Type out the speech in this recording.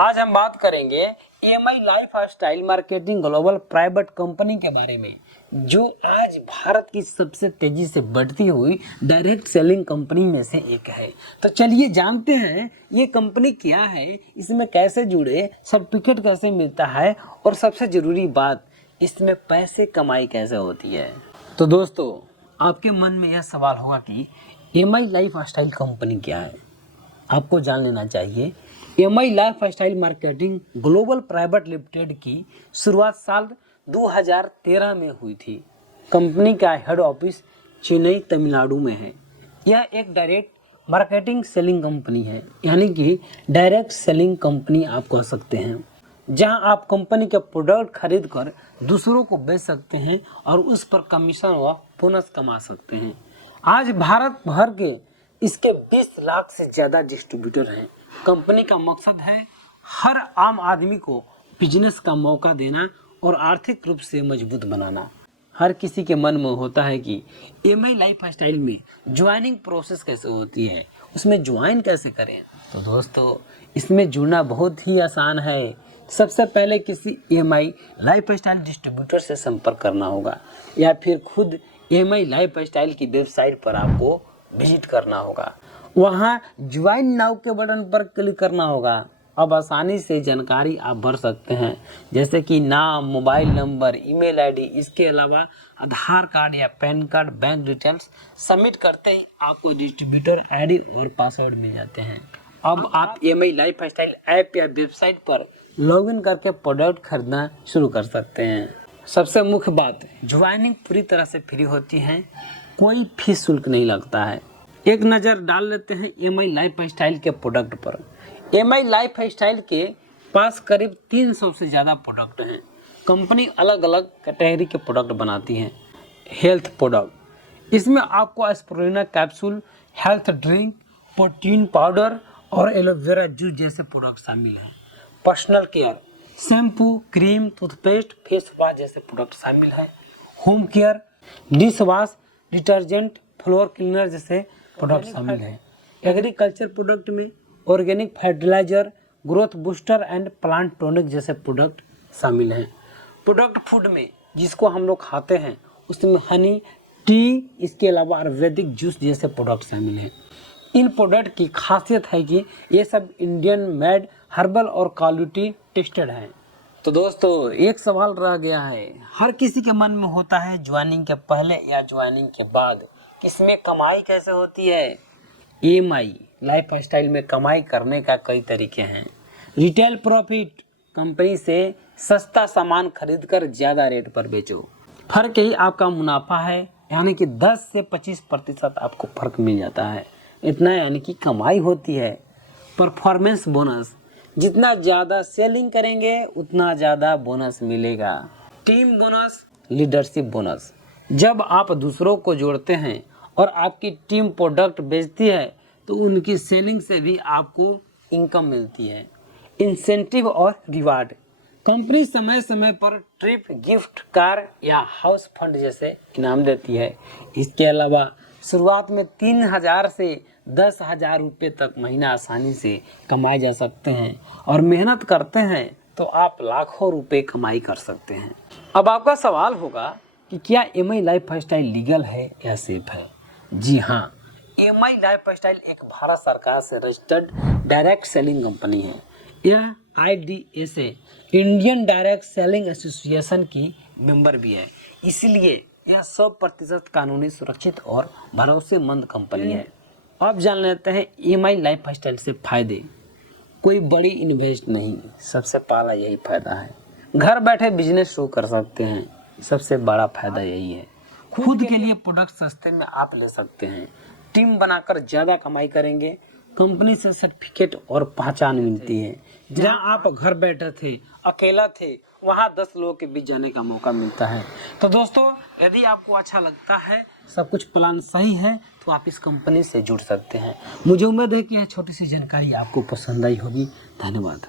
आज हम बात करेंगे EMI lifestyle marketing global private company के बारे में, जो आज भारत की सबसे तेजी से बढ़ती हुई डायरेक्ट सेलिंग कंपनी में से एक है। तो चलिए जानते हैं ये कंपनी क्या है, इसमें कैसे जुड़े, सर्टिफिकेट कैसे मिलता है और सबसे जरूरी बात, इसमें पैसे कमाई कैसे होती है। तो दोस्तों, आपके मन में यह सवाल होगा कि EMI लाइफस्टाइल कंपनी क्या है। आपको जान लेना चाहिए। EMI lifestyle marketing global private limited की शुरुआत साल 2013 में हुई थी। कंपनी का हेड ऑफिस चेन्नई तमिलनाडु में है। यह एक डायरेक्ट मार्केटिंग सेलिंग कंपनी है, यानी कि डायरेक्ट सेलिंग कंपनी आप कह सकते हैं, जहां आप कंपनी के प्रोडक्ट खरीद कर दूसरों को बेच सकते हैं और उस पर कमीशन व बोनस कमा सकते हैं। आज भारत भर के इसके 20 लाख से ज़्यादा डिस्ट्रीब्यूटर हैं। कंपनी का मकसद है हर आम आदमी को बिजनेस का मौका देना और आर्थिक रूप से मजबूत बनाना। हर किसी के मन में होता है कि EMI लाइफस्टाइल में ज्वाइनिंग प्रोसेस कैसे होती है, उसमें ज्वाइन कैसे करें। तो दोस्तों, इसमें जुड़ना बहुत ही आसान है। सबसे पहले किसी EMI लाइफस्टाइल डिस्ट्रीब्यूटर से संपर्क करना होगा या फिर खुद EMI लाइफस्टाइल की वेबसाइट पर आपको विजिट करना होगा। वहाँ ज्वाइन नाउ के बटन पर क्लिक करना होगा। अब आसानी से जानकारी आप भर सकते हैं, जैसे कि नाम, मोबाइल नंबर, ईमेल आईडी, इसके अलावा आधार कार्ड या pan card, bank details. Submit करते ही आपको डिस्ट्रीब्यूटर आईडी और पासवर्ड मिल जाते हैं। अब आप EMI लाइफस्टाइल ऐप या वेबसाइट पर लॉगिन करके प्रोडक्ट खरीदना शुरू कर सकते हैं। सबसे मुख्य बात, ज्वाइनिंग पूरी तरह से फ्री होती है, कोई फीस शुल्क नहीं लगता है। एक नज़र डाल लेते हैं EMI लाइफस्टाइल के प्रोडक्ट पर। EMI लाइफस्टाइल के पास करीब 300 से ज़्यादा प्रोडक्ट हैं। कंपनी अलग अलग कैटेगरी के प्रोडक्ट बनाती है। हेल्थ प्रोडक्ट, इसमें आपको aspirin capsule, health drink, protein powder और एलोवेरा जूस जैसे प्रोडक्ट शामिल हैं। Personal care, shampoo, cream, toothpaste, face wash जैसे प्रोडक्ट शामिल हैं। Home care, dish wash, detergent, floor cleaner जैसे प्रोडक्ट शामिल हैं। एग्रीकल्चर प्रोडक्ट में organic fertiliser, growth booster and plant tonic जैसे प्रोडक्ट शामिल हैं। प्रोडक्ट फूड में जिसको हम लोग खाते हैं, उसमें हनी, टी, इसके अलावा आयुर्वेदिक जूस जैसे प्रोडक्ट शामिल हैं। इन प्रोडक्ट की खासियत है कि ये सब इंडियन मेड, हर्बल और क्वालिटी टेस्टेड हैं। तो दोस्तों, एक सवाल रह गया है, हर किसी के मन में होता है ज्वाइनिंग के पहले या ज्वाइनिंग के बाद इसमें कमाई कैसे होती है। EMI लाइफस्टाइल में कमाई करने का कई तरीके हैं। रिटेल प्रॉफिट, कंपनी से सस्ता सामान खरीदकर ज़्यादा रेट पर बेचो। फर्क ही आपका मुनाफा है, यानी कि 10 से 25% आपको फर्क मिल जाता है, इतना यानी कि कमाई होती है। परफॉर्मेंस बोनस, जितना ज़्यादा सेलिंग करेंगे उतना ज़्यादा बोनस मिलेगा। टीम बोनस, लीडरशिप बोनस, जब आप दूसरों को जोड़ते हैं और आपकी टीम प्रोडक्ट बेचती है तो उनकी सेलिंग से भी आपको इनकम मिलती है। इंसेंटिव और रिवार्ड, कंपनी समय समय पर ट्रिप, गिफ्ट, कार या हाउस फंड जैसे इनाम देती है। इसके अलावा शुरुआत में 3,000 से 10,000 रुपये तक महीना आसानी से कमाए जा सकते हैं और मेहनत करते हैं तो आप लाखों रुपए कमाई कर सकते हैं। अब आपका सवाल होगा कि क्या EMI लाइफस्टाइल लीगल है या सेफ है। जी हाँ, EMI लाइफस्टाइल एक भारत सरकार से रजिस्टर्ड डायरेक्ट सेलिंग कंपनी है। यह IDSA, Indian direct selling association की मेंबर भी है, इसलिए यह 100% कानूनी सुरक्षित और भरोसेमंद कंपनी है। अब जान लेते हैं EMI लाइफस्टाइल से फायदे। कोई बड़ी इन्वेस्ट नहीं, सबसे पहला यही फायदा है। घर बैठे बिजनेस शुरू कर सकते हैं, सबसे बड़ा फायदा यही है। खुद के लिए प्रोडक्ट सस्ते में आप ले सकते हैं। टीम बनाकर ज़्यादा कमाई करेंगे। कंपनी से सर्टिफिकेट और पहचान मिलती है। जहां आप घर बैठे थे, अकेला थे, वहां 10 लोगों के बीच जाने का मौका मिलता है। तो दोस्तों, यदि आपको अच्छा लगता है, सब कुछ प्लान सही है, तो आप इस कंपनी से जुड़ सकते हैं। मुझे उम्मीद है कि यह छोटी सी जानकारी आपको पसंद आई होगी। धन्यवाद।